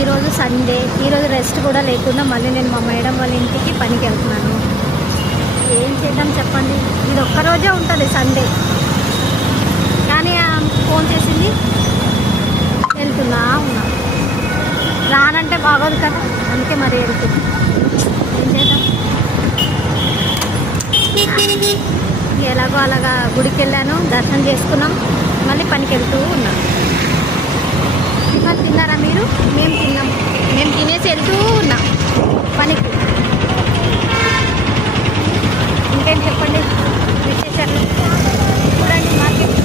ఈరోజు సండే, ఈరోజు రెస్ట్ కూడా లేకుండా మళ్ళీ నేను మా మేడం వాళ్ళ ఇంటికి పనికి వెళ్తున్నాను. ఏం చేద్దాం చెప్పండి, ఇది ఒక్కరోజే ఉంటుంది సండే. కానీ ఫోన్ చేసింది, వెళ్తున్నా ఉన్నా. రానంటే బాగోదు కదా, అందుకే మరి వెళ్తుంది. ఏం చేద్దాం, ఎలాగో అలాగా గుడికి వెళ్ళాను, దర్శనం చేసుకున్నాం, మళ్ళీ పనికి వెళ్తూ ఉన్నాం. టిఫిన్ తిన్నారా మీరు? మేము తిన్నాం, మేము తినేసి వెళ్తూ ఉన్నాం పనికి. ఇంకేం చెప్పండి విశేషాలు. చూడండి మార్కెట్,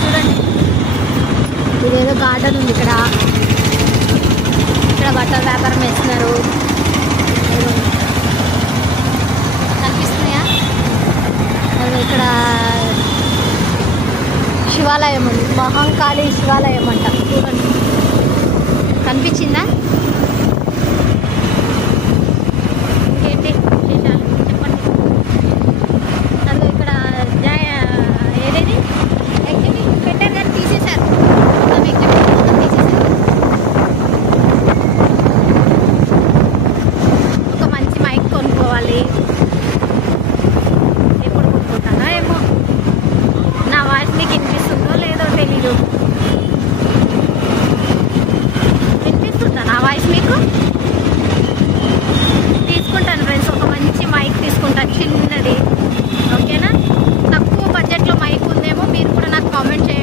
చూడండి ఇదేదో గార్డెన్ ఉంది ఇక్కడ. ఇక్కడ బట్టల వ్యాపారం వేస్తున్నారు. కనిపిస్తున్నాయా? ఇక్కడ శివాలయం ఉంది, మహంకాళి శివాలయం అంట. చూడండి, కనిపించిందా? ఇంకేంటి విశేషాలు చెప్పండి. అసలు ఇక్కడ ఏదేది ఎగ్జిబిషన్ పెట్టారు కానీ తీసేశారు, మొత్తం ఎగ్జిబిషన్ మొత్తం తీసేశారు. ఒక మంచి మైక్ కొనుక్కోవాలి. ఎప్పుడు కొనుక్కుంటానో ఏమో. నా వాయిస్ మీకు వినిపిస్తుందో లేదో తెలీదు. వినిపిస్తుందా నా వాయిస్ మీకు? తీసుకుంటాను ఫ్రెండ్స్, ఒక మంచి మైక్ తీసుకుంటాను, చిన్నది. ఓకేనా? తక్కువ బడ్జెట్లో మైక్ ఉందేమో, మీరు కూడా నాకు కామెంట్ చేయండి.